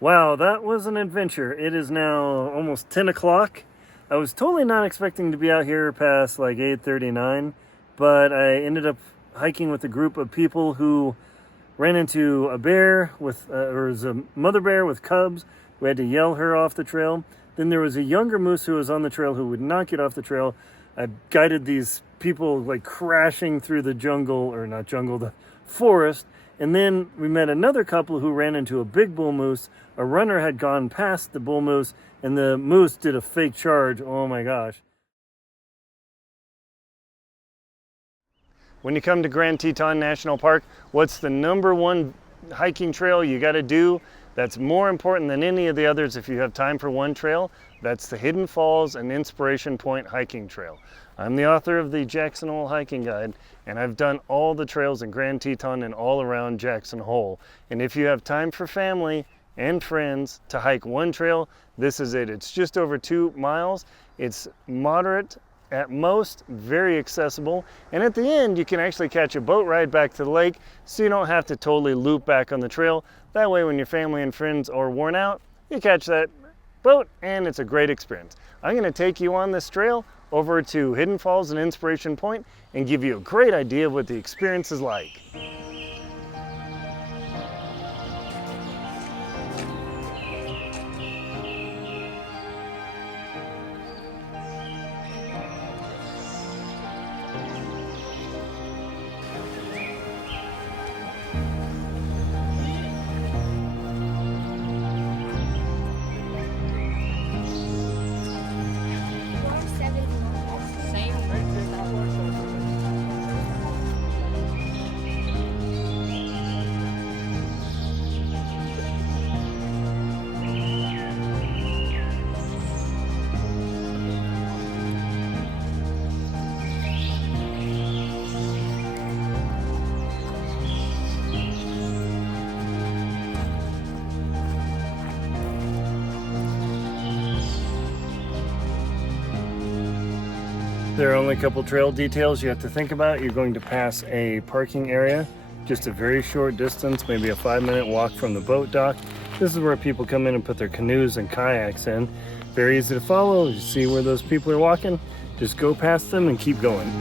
Wow, that was an adventure. It is now almost 10 o'clock. I was totally not expecting to be out here past like 8:39, but I ended up hiking with a group of people who ran into a bear or was a mother bear with cubs. We had to yell her off the trail. Then there was a younger moose who was on the trail who would not get off the trail. I guided these people like crashing through the jungle, or not jungle, the forest. And then we met another couple who ran into a big bull moose. A runner had gone past the bull moose, and the moose did a fake charge. Oh my gosh. When you come to Grand Teton National Park, what's the number one hiking trail you got to do that's more important than any of the others if you have time for one trail? That's the Hidden Falls and Inspiration Point hiking trail. I'm the author of the Jackson Hole Hiking Guide, and I've done all the trails in Grand Teton and all around Jackson Hole. And if you have time for family and friends to hike one trail, this is it. It's just over 2 miles. It's moderate at most, very accessible, and at the end you can actually catch a boat ride back to the lake, so you don't have to totally loop back on the trail. That way when your family and friends are worn out, you catch that boat and it's a great experience. I'm going to take you on this trail over to Hidden Falls and Inspiration Point and give you a great idea of what the experience is like. There are only a couple trail details you have to think about. You're going to pass a parking area, just a very short distance, maybe a 5-minute walk from the boat dock. This is where people come in and put their canoes and kayaks in. Very easy to follow. You see where those people are walking, just go past them and keep going.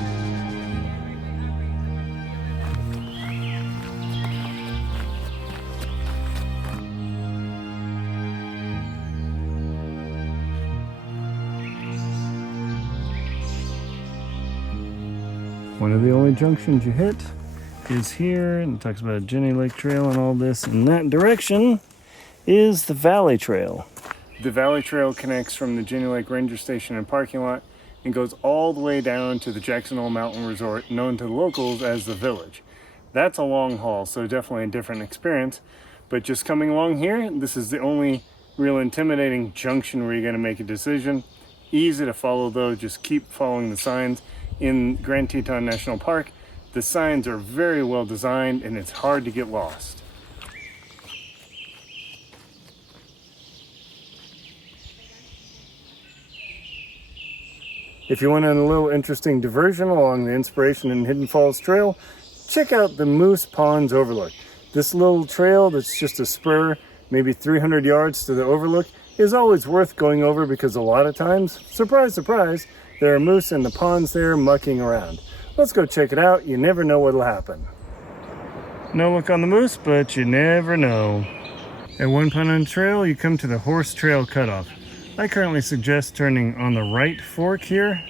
One of the only junctions you hit is here, and it talks about Jenny Lake Trail and all this. In that direction is the Valley Trail. The Valley Trail connects from the Jenny Lake Ranger Station and parking lot and goes all the way down to the Jackson Hole Mountain Resort, known to the locals as the Village. That's a long haul, so definitely a different experience. But just coming along here, this is the only real intimidating junction where you're going to make a decision. Easy to follow though, just keep following the signs. In Grand Teton National Park, the signs are very well designed and it's hard to get lost. If you want a little interesting diversion along the Inspiration and Hidden Falls Trail, check out the Moose Ponds Overlook. This little trail that's just a spur, maybe 300 yards to the overlook, is always worth going over because a lot of times, surprise, surprise, there are moose in the ponds there mucking around. Let's go check it out. You never know what'll happen. No look on the moose, but you never know. At one point on the trail, you come to the Horse Trail Cutoff. I currently suggest turning on the right fork here.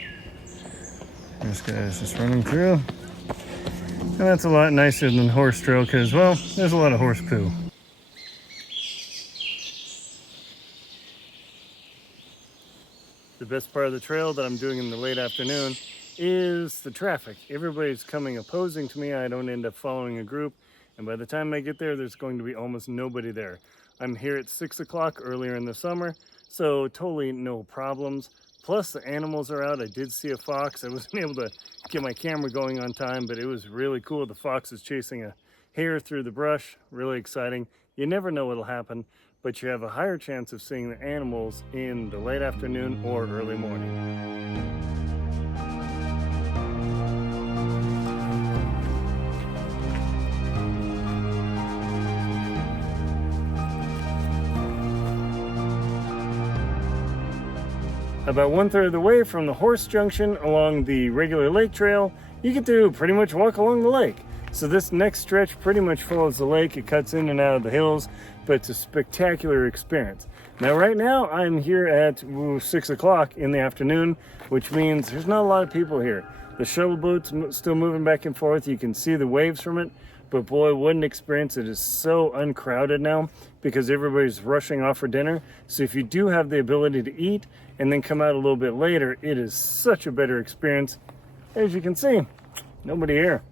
This guy's just running through. And that's a lot nicer than Horse Trail because, well, there's a lot of horse poo. The best part of the trail that I'm doing in the late afternoon is the traffic. Everybody's coming opposing to me. I don't end up following a group. And by the time I get there, there's going to be almost nobody there. I'm here at 6 o'clock earlier in the summer, so totally no problems. Plus the animals are out. I did see a fox. I wasn't able to get my camera going on time, but it was really cool. The fox is chasing a hare through the brush. Really exciting. You never know what'll happen, but you have a higher chance of seeing the animals in the late afternoon or early morning. About 1/3 of the way from the horse junction along the regular lake trail, you get to pretty much walk along the lake. So this next stretch pretty much follows the lake. It cuts in and out of the hills, but it's a spectacular experience. Now right now I'm here at 6 o'clock in the afternoon, which means there's not a lot of people here. The shuttle boat's still moving back and forth. You can see the waves from it, but boy, what an experience. It is so uncrowded now because everybody's rushing off for dinner. So if you do have the ability to eat and then come out a little bit later, it is such a better experience. As you can see, nobody here.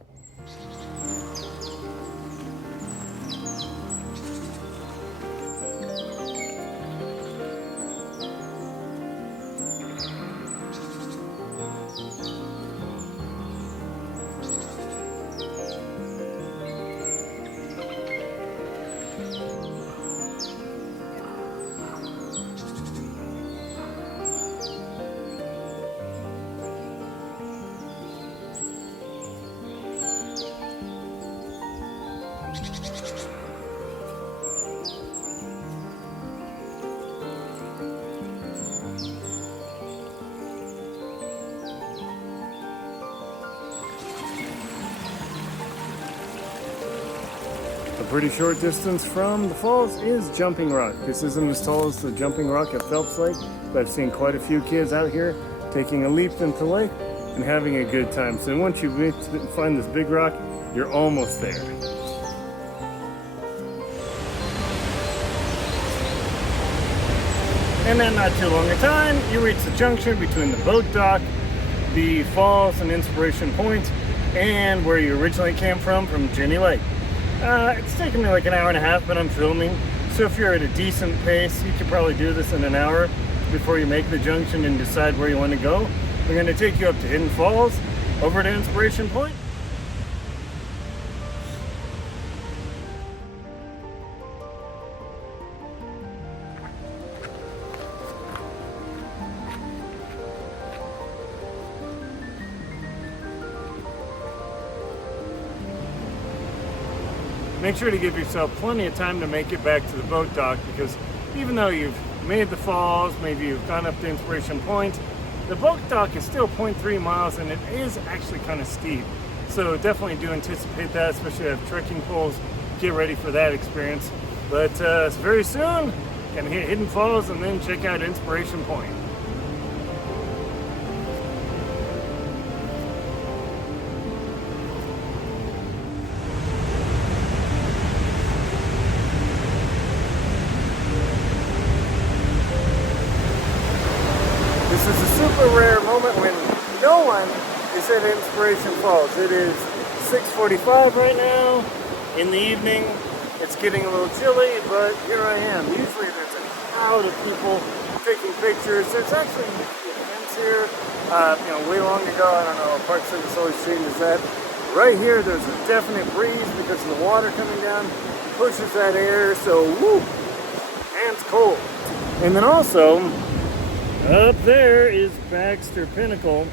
A pretty short distance from the falls is Jumping Rock. This isn't as tall as the Jumping Rock at Phelps Lake, but I've seen quite a few kids out here taking a leap into the lake and having a good time. So once you find this big rock, you're almost there. And then not too long a time, you reach the junction between the boat dock, the falls and Inspiration Point, and where you originally came from Jenny Lake. It's taken me like an hour and a half, but I'm filming. So if you're at a decent pace, you could probably do this in an hour before you make the junction and decide where you want to go. We're going to take you up to Hidden Falls, over to Inspiration Point. Make sure to give yourself plenty of time to make it back to the boat dock, because even though you've made the falls, maybe you've gone up to Inspiration Point, the boat dock is still 0.3 miles and it is actually kind of steep. So definitely do anticipate that, especially if you have trekking poles. Get ready for that experience. But very soon, gonna hit Hidden Falls and then check out Inspiration Point. This is a super rare moment when no one is at Inspiration Falls. It is 6:45 right now in the evening. It's getting a little chilly, but here I am. Usually there's a crowd of people taking pictures. There's actually events here. Way long ago, I don't know, Park Service always changes that. Right here, there's a definite breeze because of the water coming down. Pushes that air, so woo, and it's cold. And then also, up there is Baxter Pinnacle,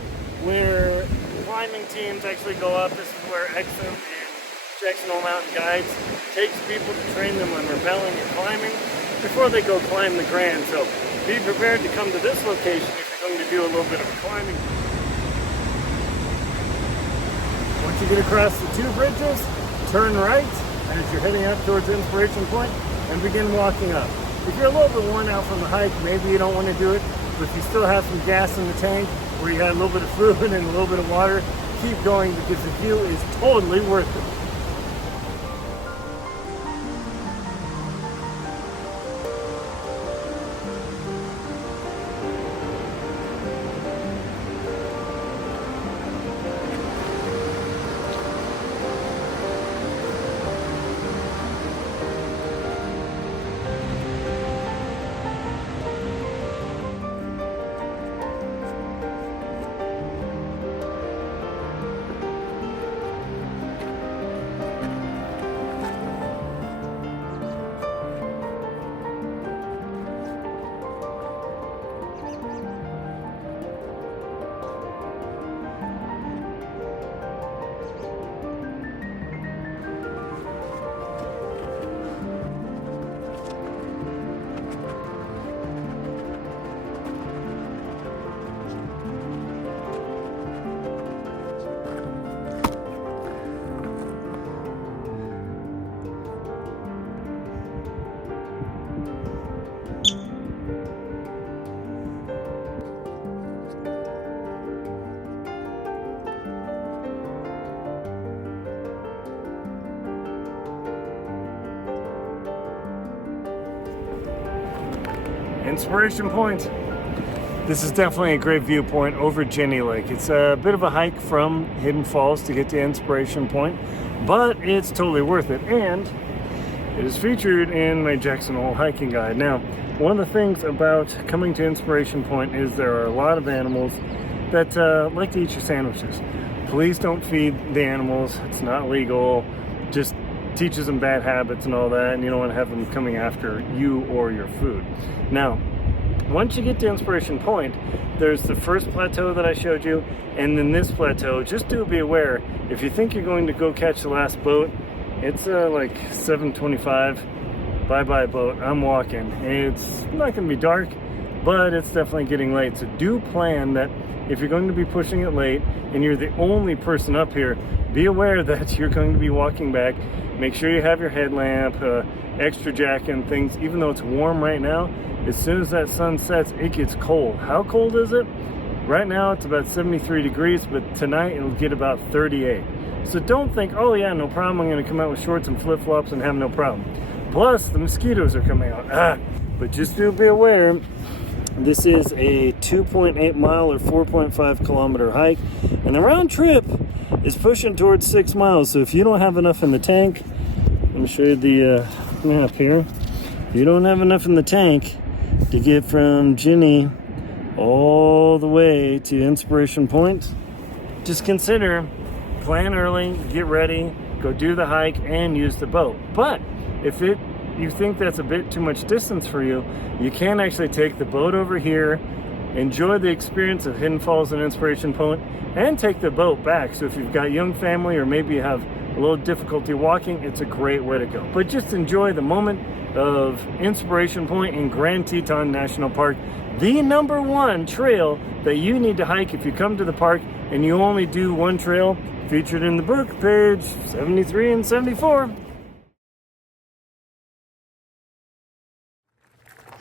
where climbing teams actually go up. This is where Exum and Jackson Hole Mountain Guides takes people to train them on rappelling and climbing before they go climb the Grand. So be prepared to come to this location if you're going to do a little bit of climbing. Once you get across the two bridges, turn right as you're heading up towards Inspiration Point and begin walking up. If you're a little bit worn out from the hike, maybe you don't want to do it. But if you still have some gas in the tank, where you got a little bit of food and a little bit of water, keep going because the view is totally worth it. Inspiration Point. This is definitely a great viewpoint over Jenny Lake. It's a bit of a hike from Hidden Falls to get to Inspiration Point, but it's totally worth it, and it is featured in my Jackson Hole hiking guide. Now, one of the things about coming to Inspiration Point is there are a lot of animals that like to eat your sandwiches. Please don't feed the animals. It's not legal. Just teaches them bad habits and all that, and you don't want to have them coming after you or your food. Now, once you get to Inspiration Point, there's the first plateau that I showed you, and then this plateau. Just do be aware, if you think you're going to go catch the last boat, it's like 7:25, bye-bye boat, I'm walking. It's not going to be dark, but it's definitely getting late, so do plan that if you're going to be pushing it late, and you're the only person up here, be aware that you're going to be walking back. Make sure you have your headlamp, extra jacket and things, even though it's warm right now. As soon as that sun sets, it gets cold. How cold is it? Right now it's about 73 degrees, but tonight it'll get about 38. So don't think, oh yeah, no problem, I'm gonna come out with shorts and flip-flops and have no problem. Plus, the mosquitoes are coming out. But just do be aware, this is a 2.8 mile or 4.5 kilometer hike, and the round trip is pushing towards 6 miles. So if you don't have enough in the tank, let me show you the map here. If you don't have enough in the tank to get from Jenny all the way to Inspiration Point, just consider, plan early, get ready, go do the hike, and use the boat. But if you think that's a bit too much distance for you, you can actually take the boat over here, enjoy the experience of Hidden Falls and Inspiration Point, and take the boat back. So if you've got young family, or maybe you have a little difficulty walking, it's a great way to go. But just enjoy the moment of Inspiration Point in Grand Teton National Park, the #1 trail that you need to hike if you come to the park and you only do one trail, featured in the book, page 73 and 74.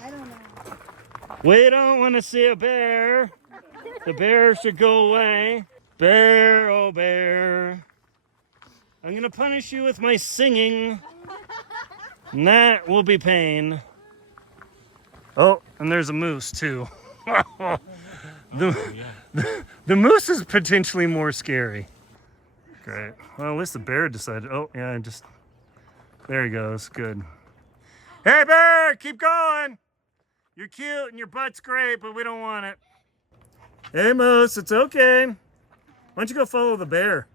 I don't know. We don't want to see a bear. The bear should go away. Bear, oh bear. I'm going to punish you with my singing. And that will be pain. Oh, and there's a moose too. The moose is potentially more scary. Great. Well, at least the bear decided. Oh, yeah, there he goes. Good. Hey, bear, keep going. You're cute and your butt's great, but we don't want it. Hey, moose, it's okay. Why don't you go follow the bear?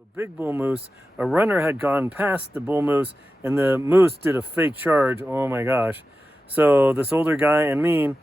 A big bull moose. A runner had gone past the bull moose, and the moose did a fake charge. Oh my gosh. So this older guy and me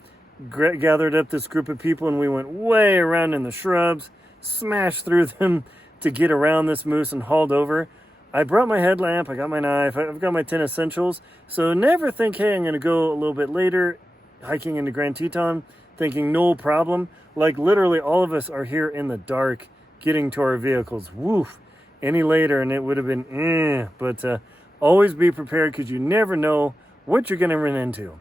gathered up this group of people, and we went way around in the shrubs, smashed through them to get around this moose and hauled over. I brought my headlamp, I got my knife, I've got my 10 essentials. So never think, hey, I'm going to go a little bit later hiking into Grand Teton, thinking no problem. Like literally all of us are here in the dark getting to our vehicles. Woof. Any later and it would have been but always be prepared, because you never know what you're going to run into.